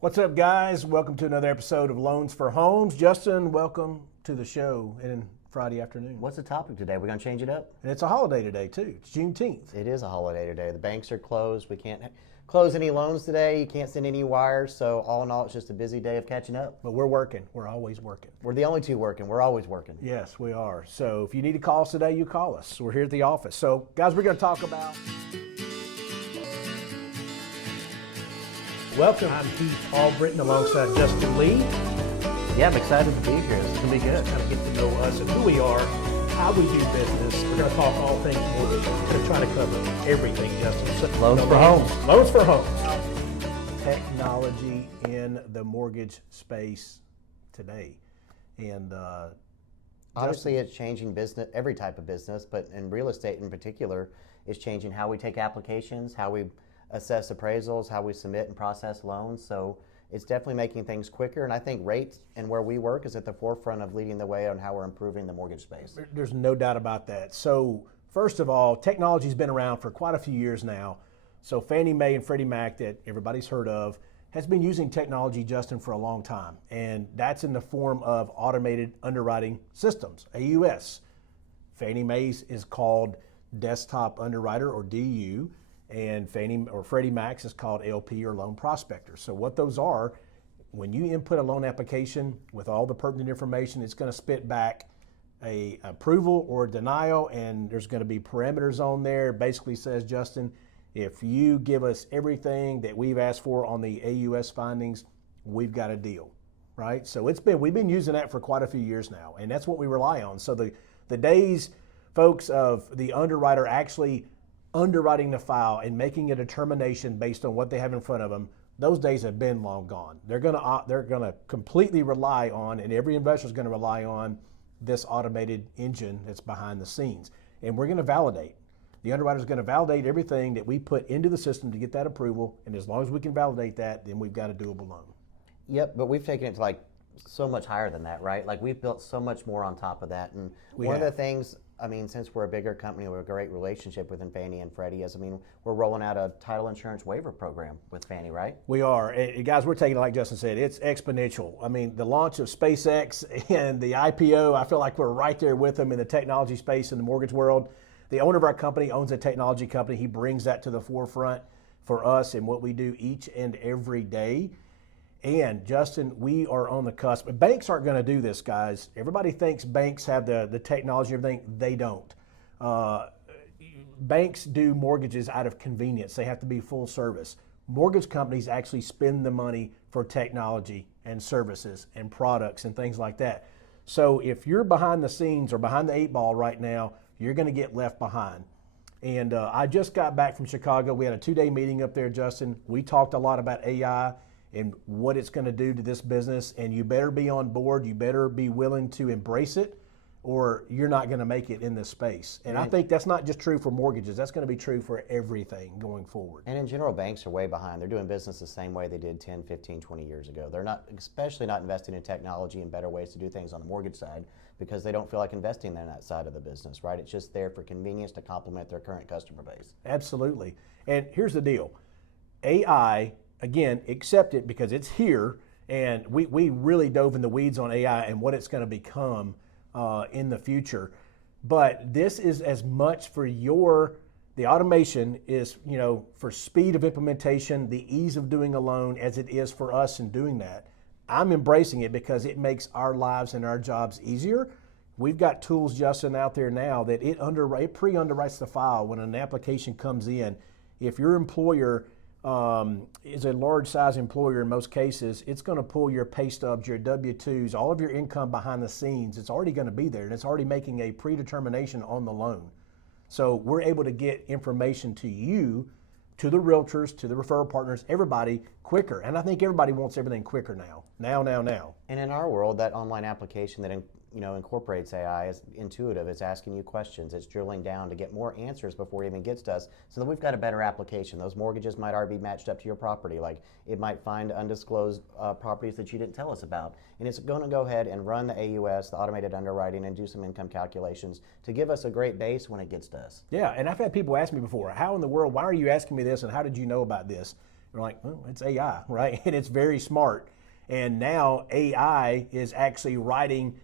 What's up, guys? Welcome to another episode of Loans for Homes. Justin, welcome to the show and Friday afternoon. What's the topic today? We're going to change it up? And it's a holiday today, too. It's Juneteenth. It is a holiday today. The banks are closed. We can't close any loans today. You can't send any wires. So all in all, it's just a busy day of catching up. But we're working. We're always working. We're the only two working. We're always working. Yes, we are. So if you need to call us today, you call us. We're here at the office. So, guys, we're going to talk about... Welcome. I'm Heath Albritton alongside Justin Lee. Yeah, I'm excited to be here. This is going to be good. Kind of get to know us and who we are, how we do business. We're going to talk all things mortgage. We're going to try to cover everything, Justin. So, Loans for homes. Loans for homes. Technology in the mortgage space today. And obviously it's changing business, every type of business, but in real estate in particular, it's changing how we take applications, how we assess appraisals, how we submit and process loans. So it's definitely making things quicker, and I think rates and where we work is at the forefront of leading the way on how we're improving the mortgage space. There's no doubt about that. So first of all, technology's been around for quite a few years now. So Fannie Mae and Freddie Mac, that everybody's heard of, has been using technology, Justin, for a long time. And that's in the form of automated underwriting systems, AUS. Fannie Mae's is called Desktop Underwriter, or DU. And Fannie or Freddie Mac's is called LP, or Loan Prospector. So what those are, when you input a loan application with all the pertinent information, it's going to spit back a approval or a denial, and there's going to be parameters on there. It basically says, Justin, if you give us everything that we've asked for on the AUS findings, we've got a deal, right? So we've been using that for quite a few years now, and that's what we rely on. So the days, folks, of the underwriter actually underwriting the file and making a determination based on what they have in front of them, those days have been long gone. They're gonna completely rely on, and every investor is gonna rely on, this automated engine that's behind the scenes. And we're gonna validate. The underwriter is gonna validate everything that we put into the system to get that approval, and as long as we can validate that, then we've got a doable loan. Yep, but we've taken it to like so much higher than that, right? Like we've built so much more on top of that. And one of the things, I mean, since we're a bigger company, we have a great relationship with Fannie and Freddie, we're rolling out a title insurance waiver program with Fannie, right? We are. And guys, we're taking it, like Justin said, it's exponential. I mean, the launch of SpaceX and the IPO, I feel like we're right there with them in the technology space in the mortgage world. The owner of our company owns a technology company. He brings that to the forefront for us and what we do each and every day. And Justin, we are on the cusp. Banks aren't going to do this, guys. Everybody thinks banks have the technology and everything. They don't. Banks do mortgages out of convenience. They have to be full service. Mortgage companies actually spend the money for technology and services and products and things like that. So if you're behind the scenes or behind the eight ball right now, you're going to get left behind. And I just got back from Chicago. We had a 2-day meeting up there, Justin. We talked a lot about AI and what it's going to do to this business, and you better be on board. You better be willing to embrace it, or you're not going to make it in this space. And I think that's not just true for mortgages. That's going to be true for everything going forward. And in general, banks are way behind. They're doing business the same way they did 10, 15, 20 years ago. They're not, especially not investing in technology and better ways to do things on the mortgage side, because they don't feel like investing in that side of the business, right? It's just there for convenience to complement their current customer base. Absolutely. And here's the deal. AI, again, accept it because it's here, and we really dove in the weeds on AI and what it's going to become in the future. But this is as much for the automation is, for speed of implementation, the ease of doing a loan, as it is for us in doing that. I'm embracing it because it makes our lives and our jobs easier. We've got tools, Justin, out there now that it pre-underwrites the file when an application comes in. If your employer is a large size employer in most cases, it's going to pull your pay stubs, your W-2s, all of your income behind the scenes. It's already going to be there, and it's already making a predetermination on the loan. So we're able to get information to you, to the realtors, to the referral partners, everybody quicker. And I think everybody wants everything quicker now. Now. And in our world, that online application that incorporates AI is intuitive. It's asking you questions. It's drilling down to get more answers before it even gets to us, so that we've got a better application. Those mortgages might already be matched up to your property. Like it might find undisclosed properties that you didn't tell us about, and it's going to go ahead and run the AUS, the automated underwriting, and do some income calculations to give us a great base when it gets to us. Yeah, and I've had people ask me before, how in the world, why are you asking me this, and how did you know about this? We're like, well, it's AI, right? And it's very smart. And now AI is actually writing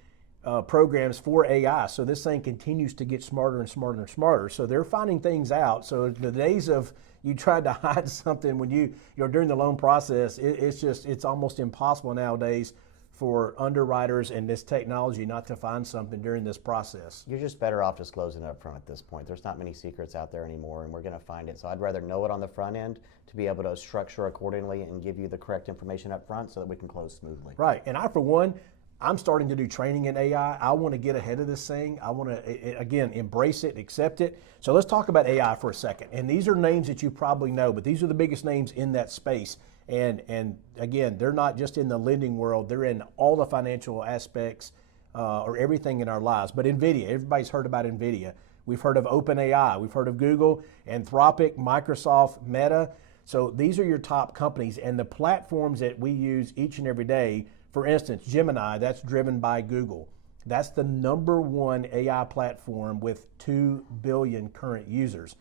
programs for AI. So this thing continues to get smarter and smarter and smarter. So they're finding things out. So the days of you tried to hide something when you're during the loan process, it's almost impossible nowadays for underwriters and this technology not to find something during this process. You're just better off disclosing it up front at this point. There's not many secrets out there anymore, and we're going to find it. So I'd rather know it on the front end to be able to structure accordingly and give you the correct information up front so that we can close smoothly. Right, and I, for one, I'm starting to do training in AI. I want to get ahead of this thing. I want to, again, embrace it, accept it. So let's talk about AI for a second. And these are names that you probably know, but these are the biggest names in that space. And again, they're not just in the lending world, they're in all the financial aspects or everything in our lives. But NVIDIA, everybody's heard about NVIDIA. We've heard of OpenAI, we've heard of Google, Anthropic, Microsoft, Meta. So these are your top companies, and the platforms that we use each and every day. For instance, Gemini, that's driven by Google. That's the #1 AI platform with 2 billion current users.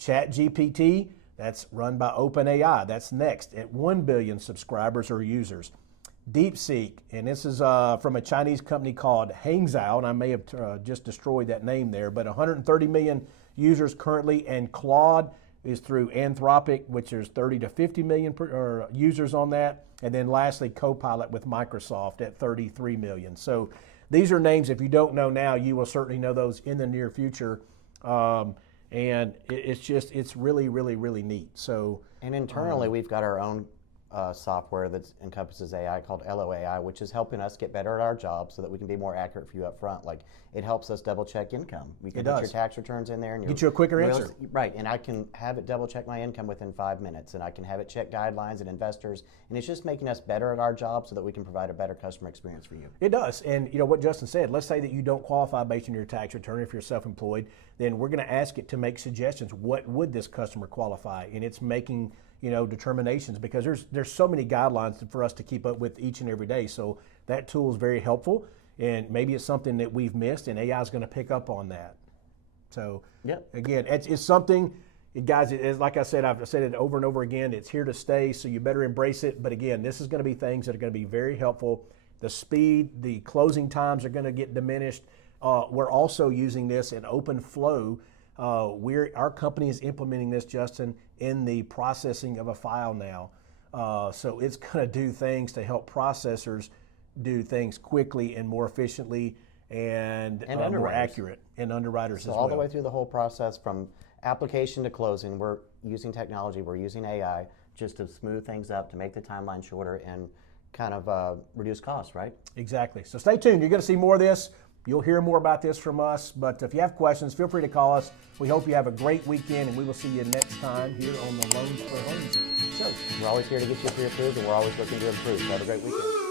ChatGPT, that's run by OpenAI. That's next at 1 billion subscribers or users. DeepSeek, and this is from a Chinese company called Hangzhou, and I may have just destroyed that name there, but 130 million users currently, and Claude is through Anthropic, which there's 30 to 50 million users on that. And then lastly, Copilot with Microsoft at 33 million. So these are names, if you don't know now, you will certainly know those in the near future. And it's really, really, really neat. So, and internally, we've got our own software that encompasses AI called LOAI, which is helping us get better at our job so that we can be more accurate for you up front. Like, it helps us double check income. We can get your tax returns in there and get you a quicker answer. Right, and I can have it double check my income within 5 minutes, and I can have it check guidelines and investors, and it's just making us better at our job so that we can provide a better customer experience for you. It does, and you know what Justin said, let's say that you don't qualify based on your tax return if you're self-employed, then we're going to ask it to make suggestions. What would this customer qualify? And it's making determinations, because there's so many guidelines for us to keep up with each and every day. So that tool is very helpful, and maybe it's something that we've missed, and AI is going to pick up on that. So again, it's something, guys, it's like I said, I've said it over and over again, it's here to stay, so you better embrace it. But again, this is going to be things that are going to be very helpful. The speed, the closing times are going to get diminished. We're also using this in open flow. Our company is implementing this, Justin, in the processing of a file now. So it's going to do things to help processors do things quickly and more efficiently and more accurate, and underwriters as well. All the way through the whole process from application to closing, we're using technology, we're using AI just to smooth things up, to make the timeline shorter and kind of reduce costs, right? Exactly. So stay tuned. You're going to see more of this. You'll hear more about this from us, but if you have questions, feel free to call us. We hope you have a great weekend, and we will see you next time here on the Loans for Homes show. We're always here to get you pre-approved, and we're always looking to improve. Have a great weekend.